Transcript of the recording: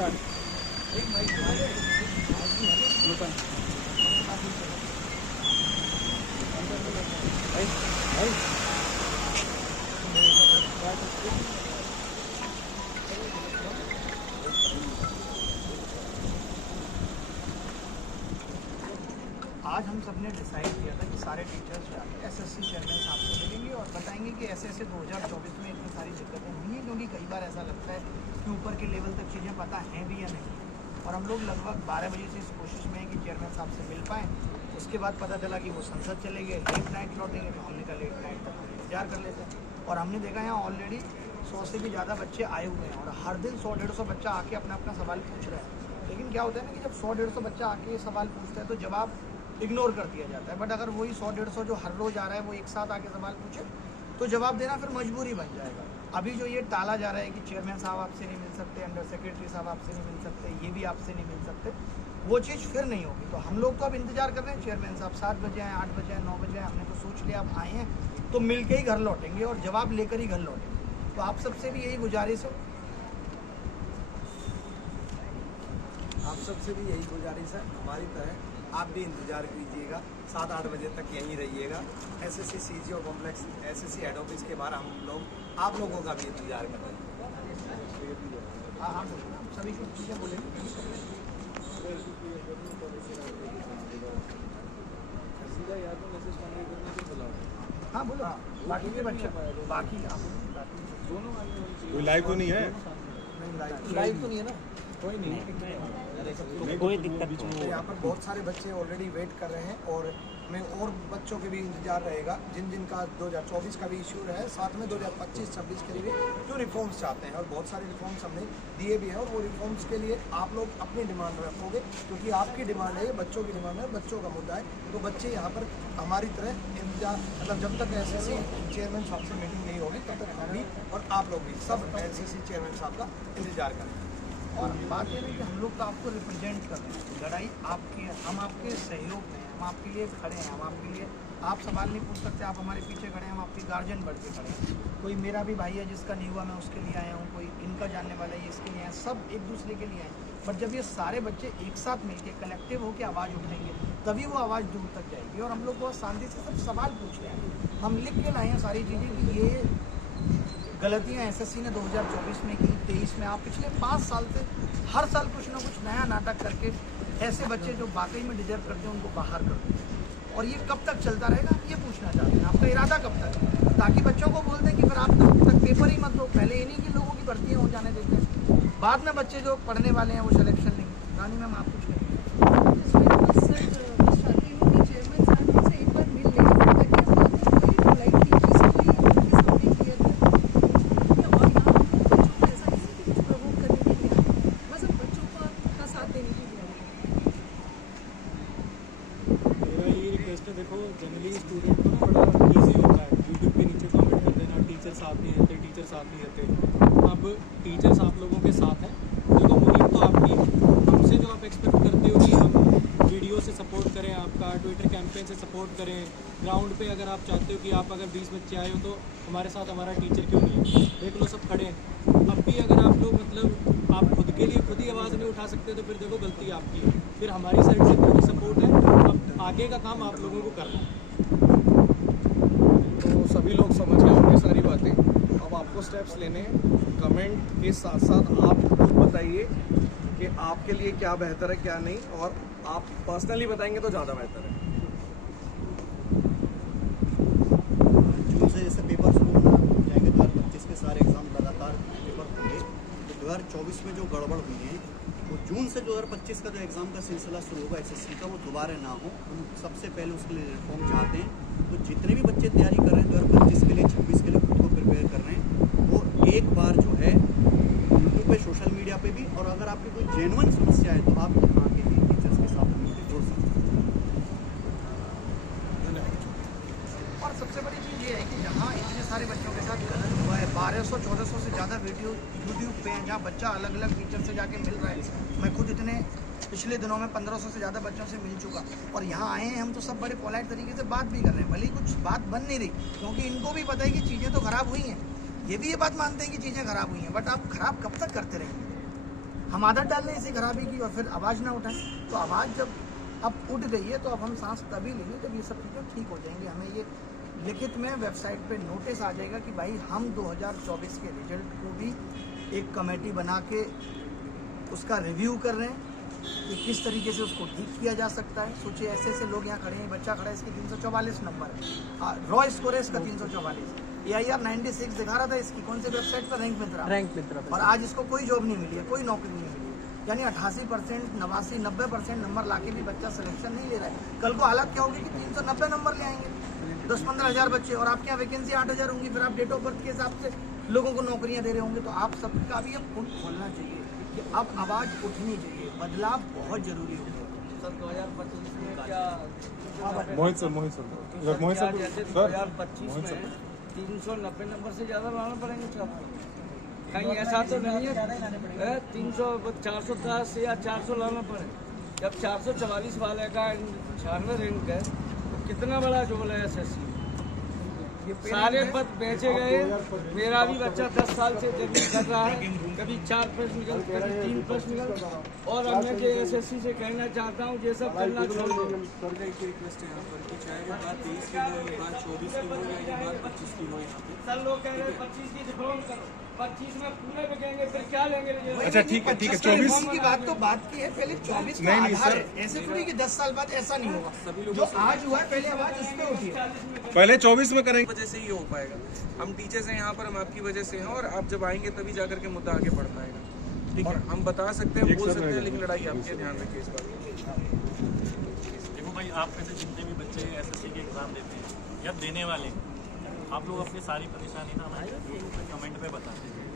आज हम सब ने डिसाइड किया था कि सारे टीचर्स जाके एसएससी चेयरमैन साहब से मिलेंगे और बताएंगे कि ऐसे 2024 में इतनी सारी दिक्कतें हुई हैं, क्योंकि कई बार ऐसा लगता है कि ऊपर के लेवल तक चीज़ें पता हैं भी या नहीं। और हम लोग लगभग 12 बजे से इस कोशिश में हैं कि चेयरमैन साहब से मिल पाएँ। उसके बाद पता चला कि वो संसद चले गए, लेट नाइट लौटेंगे, तो हमने कहा लेट नाइट तक हम इंतजार कर लेते हैं। और हमने देखा यहाँ ऑलरेडी 100 से भी ज़्यादा बच्चे आए हुए हैं और हर दिन 100-150 बच्चा आके अपना अपना सवाल पूछ रहा है। लेकिन क्या होता है ना कि जब 100-150 बच्चा आके सवाल पूछता है तो जवाब इग्नोर कर दिया जाता है। बट अगर वही 100-150 जो हर रोज़ आ रहा है वो एक साथ आके सवाल पूछे तो जवाब देना फिर मजबूरी बन जाएगा। अभी जो ये टाला जा रहा है कि चेयरमैन साहब आपसे नहीं मिल सकते, अंडर सेक्रेटरी साहब आपसे नहीं मिल सकते, ये भी आपसे नहीं मिल सकते, वो चीज़ फिर नहीं होगी। तो हम लोग तो अब इंतजार कर रहे हैं, चेयरमैन साहब 7 बजे आए, 8 बजे आए, 9 बजे आए, हमने तो सोच लिया आप आए हैं तो मिल के ही घर लौटेंगे और जवाब लेकर ही घर लौटेंगे। तो आप सबसे भी यही गुजारिश है, हमारी तरह आप भी इंतजार कीजिएगा, 7-8 बजे तक यहीं रहिएगा। SSC CGO complex SSC head office के बाहर हम लोग आप लोगों का भी इंतजार कर रहे हैं। हाँ सभी कुछ चीज़ें बोलेंगे। हाँ बोलो, बाकी के बच्चे बाकी कोई लाइव तो नहीं है? लाइव तो नहीं है ना? कोई नहीं, कोई दिक्कत नहीं। यहाँ पर बहुत सारे बच्चे ऑलरेडी वेट कर रहे हैं और मैं और बच्चों के भी इंतजार रहेगा जिन जिन का 2024 का भी इश्यू है, साथ में 2025-26 के लिए जो रिफॉर्म्स चाहते हैं। और बहुत सारे रिफॉर्म्स हमने दिए भी हैं और वो रिफॉर्म्स के लिए आप लोग अपनी डिमांड रखोगे, क्योंकि आपकी डिमांड है, ये बच्चों की डिमांड है, बच्चों का मुद्दा है। तो बच्चे यहाँ पर हमारी तरह इंतजार, मतलब जब तक एसएससी चेयरमैन साहब से मीटिंग नहीं होगी तब तक हम भी और आप लोग भी सब एसएससी चेयरमैन साहब का इंतजार करेंगे। और बात यह है कि हम लोग तो आपको रिप्रेजेंट कर रहे हैं, लड़ाई आपकी है, हम आपके सहयोग में हैं, हम आपके लिए खड़े हैं, हम आपके लिए, आप सवाल नहीं पूछ सकते, आप हमारे पीछे खड़े हैं, हम आपके गार्जियन बढ़ के खड़े हैं। कोई मेरा भी भाई है जिसका नहीं हुआ, मैं उसके लिए आया हूँ, कोई इनका जानने वाला है, ये इसके लिए आया, सब एक दूसरे के लिए आए। बट जब ये सारे बच्चे एक साथ मिलके कलेक्टिव होकर आवाज़ उठाएंगे तभी वो आवाज़ दूर तक जाएगी। और हम लोग बहुत शांति से सब सवाल पूछ रहे हैं, हम लिख के लाए हैं सारी चीज़ें कि ये गलतियाँ एसएससी ने 2024 में की, 23 में, आप पिछले 5 साल से हर साल कुछ ना कुछ नया नाटक करके ऐसे बच्चे जो वाकई में डिजर्व करते हैं उनको बाहर कर देते हैं। और ये कब तक चलता रहेगा, आप ये पूछना चाहते हैं, आपका इरादा कब तक है, ताकि बच्चों को बोल दें कि फिर आप तक पेपर ही मत दो। पहले ये नहीं कि लोगों की भर्तियाँ हो जाने देते हैं, बाद में बच्चे जो पढ़ने वाले हैं वो सिलेक्शन लेंगे। रानी मैम आप कुछ कहेंगे? देखो जनरली स्टूडेंट को ना बड़ा इजी होता है यूट्यूब के नीचे कमेंट कर देना, टीचर साथ नहीं रहते, टीचर साथ नहीं रहते। अब टीचर्स आप लोगों के साथ हैं। देखो मुहिम तो आपकी है, हमसे जो आप एक्सपेक्ट करते हो कि हम वीडियो से सपोर्ट करें, आपका ट्विटर कैंपेन से सपोर्ट करें, ग्राउंड पे अगर आप चाहते हो कि आप अगर 20 बच्चे आए हो तो हमारे साथ हमारा टीचर क्यों नहीं है, देख लो सब खड़े हैं। अब भी अगर आप लोग मतलब आप खुद के लिए खुद ही आवाज़ नहीं उठा सकते तो फिर देखो गलती आपकी है, फिर हमारी साइड से पूरी सपोर्ट है। अब आगे का काम आप लोगों को करना है। तो सभी लोग समझ गए होंगे सारी बातें, अब आपको स्टेप्स लेने हैं। कमेंट के साथ साथ आप खुद बताइए कि आपके लिए क्या बेहतर है क्या नहीं, और आप पर्सनली बताएंगे तो ज़्यादा बेहतर है। जून से जैसे पेपर शुरू होना जाएंगे, 2025 के सारे एग्ज़ाम लगातार पेपर होंगे, तो 2024 में जो गड़बड़ हुई है वो जून से 2025 का जो एग्ज़ाम का सिलसिला शुरू होगा एसएससी का, वो दोबारा ना हो। हम सबसे पहले उसके लिए रिफॉर्म चाहते हैं। तो जितने भी बच्चे तैयारी कर रहे हैं 2025 के लिए, 26 के लिए खुद को प्रिपेयर कर रहे हैं, वो एक बार जो है यूट्यूब पे, सोशल मीडिया पे भी, और अगर आपकी कोई जेन्युइन समस्या है तो आप यहाँ के टीचर्स के साथ मिलकर जोड़ सकते हैं। और सबसे बड़ी चीज़ ये है कि जहाँ इतने सारे बच्चों के साथ गलत हुआ है, 1200-1400 से ज़्यादा वीडियो यूट्यूब पे हैं जहाँ बच्चा अलग अलग टीचर से जाके मिल रहा है। मैं खुद इतने पिछले दिनों में 1500 से ज़्यादा बच्चों से मिल चुका, और यहाँ आए हैं हम तो सब बड़े पोलाइट तरीके से बात भी कर रहे हैं, भले ही कुछ बात बन नहीं रही, क्योंकि इनको भी पता है कि चीज़ें तो ख़राब हुई हैं, ये भी ये बात मानते हैं कि चीज़ें ख़राब हुई हैं, बट आप ख़राब कब तक करते रहेंगे? हम आदत डाल रहे हैं इसी खराबी की और फिर आवाज़ ना उठाएं। तो आवाज़ जब अब उठ गई है तो अब हम सांस तभी लेंगे जब ये सब चीज़ें ठीक हो जाएंगी। हमें ये लिखित में वेबसाइट पे नोटिस आ जाएगा कि भाई हम 2024 के रिजल्ट को भी एक कमेटी बना के उसका रिव्यू कर रहे हैं कि किस तरीके से उसको ठीक किया जा सकता है। सोचिए ऐसे ऐसे लोग यहाँ खड़े हैं, बच्चा खड़ा है, इसकी 344 नंबर है, रॉ स्कोर है इसका 344, AIR 96 दिखा रहा था इसकी कौन सी वेबसाइट पर, रैंक मित्रा, और आज इसको कोई जॉब नहीं मिली है, कोई नौकरी नहीं मिली है। यानी 88%, 89, 90% नंबर लाके भी बच्चा सिलेक्शन नहीं ले रहा है। कल को हालत क्या होगी कि 390 नंबर ले आएंगे 10-15 हज़ार बच्चे, और आपके यहाँ वैकेंसी 8,000 होंगी, फिर आप डेट ऑफ बर्थ के हिसाब से लोगों को नौकरियाँ दे रहे होंगे। तो आप सबका भी अब मुंह खोलना चाहिए कि अब आवाज़ उठनी चाहिए, बदलाव बहुत जरूरी हो गया। सर 2025 में क्या मोहित सर जैसे 2025 में 390 नंबर से ज़्यादा लाना पड़ेंगे छात्रों, कहीं ऐसा तो नहीं है 410 या 400 लाना पड़े। जब 444 वाले का 96 रैंक है तो कितना बड़ा जोल है SSC। सारे पद बेचे गए। मेरा भी बच्चा 10 साल से जर्नी कर रहा है, कभी 4 प्रश्न निकल, कभी 3 प्रश्न निकल, और अब मैं SSC से कहना चाहता हूँ ये सब करना छोड़ दो। सर एक रिक्वेस्ट है यहाँ पर कि चाहे ये बात 23 की हो, ये बात 24 की हो या ये बात 25 की हो, सर लोग कह रहे हैं 25 की रिफॉर्म करो, 25 में पूरे बिकेंगे, फिर क्या लेंगे रिजल्ट? अच्छा ठीक है 25 24 की बात तो बात की है, पहले 24 का नहीं, आधार सर। है। ऐसे थोड़ी कि 10 साल बाद ऐसा नहीं होगा, जो आज हुआ है पहले आवाज उस पर उठी है। पहले 24 में करेंगे। वजह से ही हो पाएगा। हम टीचर्स हैं यहाँ पर, हम आपकी वजह से हैं, और आप जब आएंगे तभी जाकर के मुद्दा आगे बढ़ पाएगा। ठीक है, हम बता सकते हैं, बोल सकते हैं, लेकिन लड़ाई आपकी है, ध्यान रखिए इस बात को। देखो भाई, आप में से जितने भी बच्चे SSC के एग्ज़ाम देते हैं या देने वाले हैं, आप लोग अपनी सारी परेशानी ना हमारे कमेंट पे बताते हैं।